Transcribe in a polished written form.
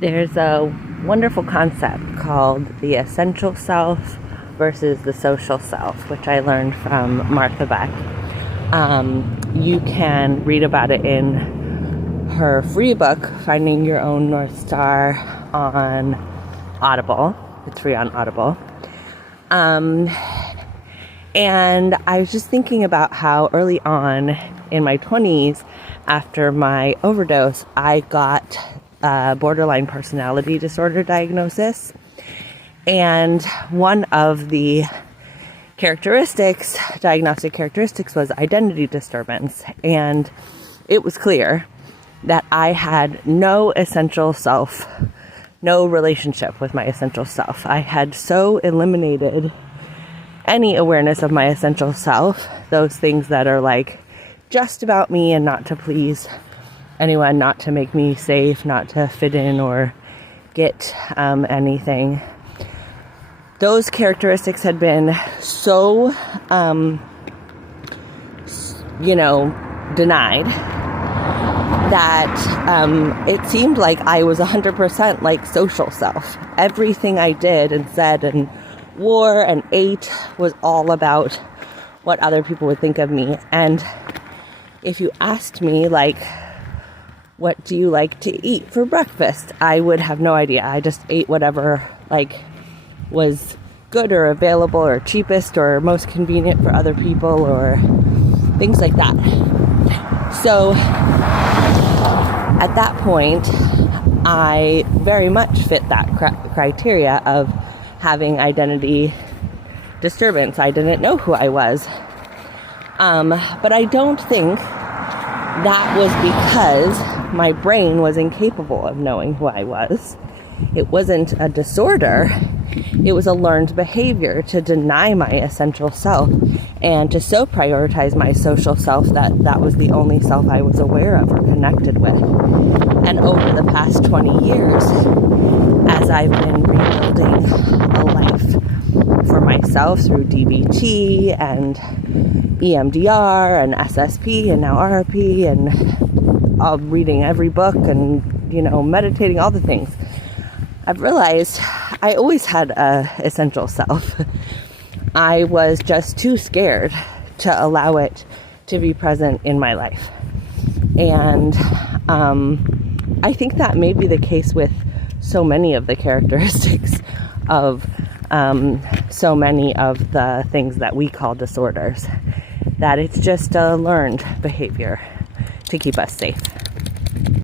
There's a wonderful concept called the essential self versus the social self, which I learned from Martha Beck. You can read about it in her free book, Finding Your Own North Star, on Audible. It's free on Audible. And I was just thinking about how early on in my 20s, after my overdose, I got borderline personality disorder diagnosis. And one of the diagnostic characteristics, was identity disturbance. And it was clear that I had no essential self, no relationship with my essential self. I had so eliminated any awareness of my essential self, those things that are like just about me and not to please anyone, not to make me safe, not to fit in or get anything. Those characteristics had been so, denied that it seemed like I was 100% like social self. Everything I did and said and wore and ate was all about what other people would think of me. And if you asked me, like, what do you like to eat for breakfast? I would have no idea. I just ate whatever, was good or available or cheapest or most convenient for other people or things like that. So at that point, I very much fit that criteria of having identity disturbance. I didn't know who I was. But I don't think that was because my brain was incapable of knowing who I was. It wasn't a disorder. It was a learned behavior to deny my essential self and to so prioritize my social self that was the only self I was aware of or connected with. And over the past 20 years, as I've been rebuilding a life for myself through DBT and EMDR and SSP and now RRP and reading every book and, meditating, all the things, I've realized I always had a essential self. I was just too scared to allow it to be present in my life. And I think that may be the case with so many of the characteristics of so many of the things that we call disorders, that it's just a learned behavior to keep us safe.